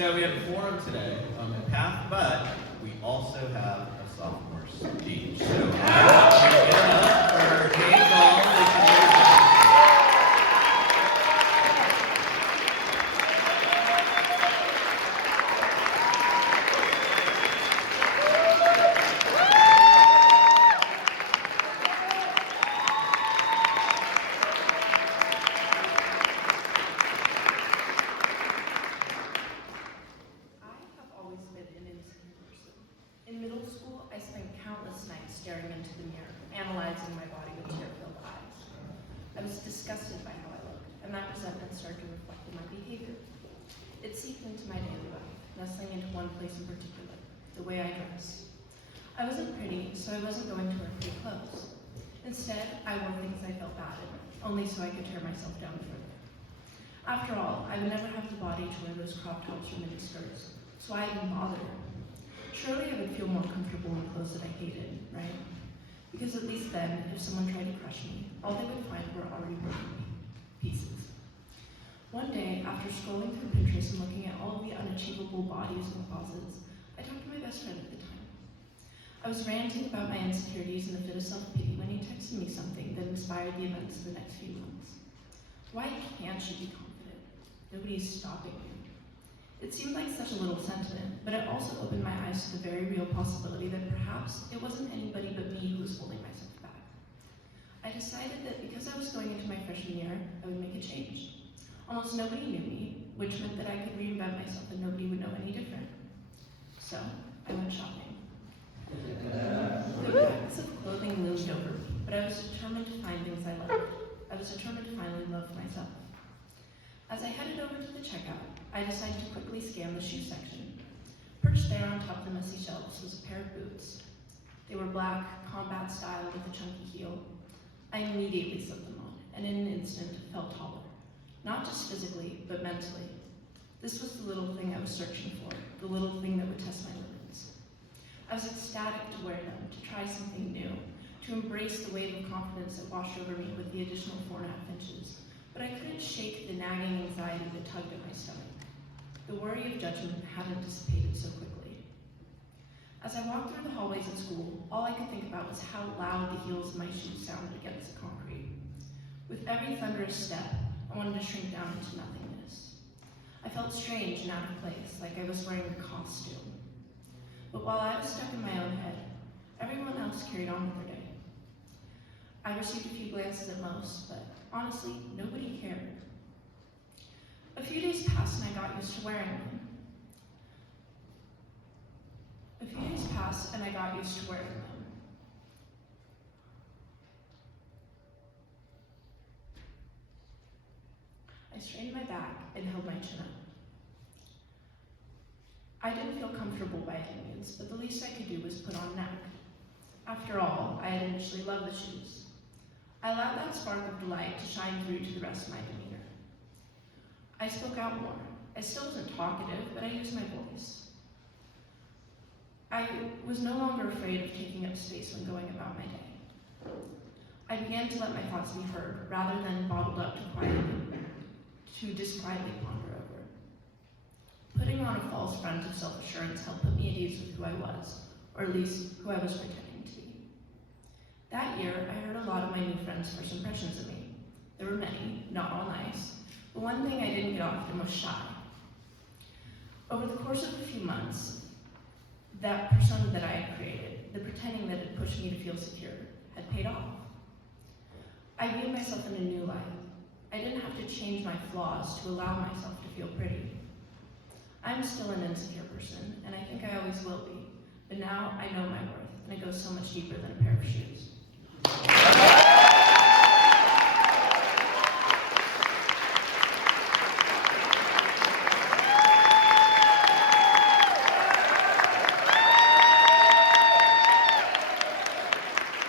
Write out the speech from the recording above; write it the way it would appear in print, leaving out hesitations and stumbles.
So we have a forum today at PATH, but we also have a sophomore speech. So give it up for Hazel. Staring into the mirror, analyzing my body with tear-filled eyes. I was disgusted by how I looked, and that resentment started to reflect in my behavior. It seeped into my daily life, nestling into one place in particular, the way I dress. I wasn't pretty, so I wasn't going to wear pretty clothes. Instead, I wore things I felt bad in, only so I could tear myself down further. After all, I would never have the body to wear those crop tops or mini skirts, so I didn't bother. Surely I would feel more comfortable in clothes that I hated, right? Because at least then, if someone tried to crush me, all they would find were already broken pieces. One day, after scrolling through Pinterest and looking at all of the unachievable bodies and closets, I talked to my best friend at the time. I was ranting about my insecurities in a fit of self-pity when he texted me something that inspired the events of the next few months. Why can't you be confident? Nobody's stopping you. It seemed like such a little sentiment, but it also opened my eyes to the very real possibility that perhaps it wasn't anybody but me who was holding myself back. I decided that because I was going into my freshman year, I would make a change. Almost nobody knew me, which meant that I could reinvent myself and nobody would know any different. So, I went shopping. The bags of clothing loomed over me, but I was determined to find things I loved. I was determined to finally love myself. As I headed over to the checkout, I decided to quickly scan the shoe section. Perched there on top of the messy shelves was a pair of boots. They were black, combat style with a chunky heel. I immediately slipped them on, and in an instant felt taller. Not just physically, but mentally. This was the little thing I was searching for, the little thing that would test my limits. I was ecstatic to wear them, to try something new, to embrace the wave of confidence that washed over me with the additional 4.5 inches. But I couldn't shake the nagging anxiety that tugged at my stomach. The worry of judgment hadn't dissipated so quickly. As I walked through the hallways at school, all I could think about was how loud the heels of my shoes sounded against the concrete. With every thunderous step, I wanted to shrink down into nothingness. I felt strange and out of place, like I was wearing a costume. But while I was stuck in my own head, everyone else carried on with their day. I received a few glances at most, but honestly, nobody cared. A few days passed and I got used to wearing them. I strained my back and held my chin up. I didn't feel comfortable by any means, but the least I could do was put on neck. After all, I had initially loved the shoes. I allowed that spark of delight to shine through to the rest of my demeanor. I spoke out more. I still wasn't talkative, but I used my voice. I was no longer afraid of taking up space when going about my day. I began to let my thoughts be heard, rather than bottled up to disquietly ponder over. Putting on a false front of self-assurance helped put me at ease with who I was, or at least who I was pretending to be. That year, I heard a lot of my new friends' first impressions of me. There were many, not all nice, but one thing I didn't get often was shy. Over the course of a few months, that persona that I had created, the pretending that had pushed me to feel secure, had paid off. I viewed myself in a new light. I didn't have to change my flaws to allow myself to feel pretty. I'm still an insecure person, and I think I always will be, but now I know my worth, and it goes so much deeper than a pair of shoes.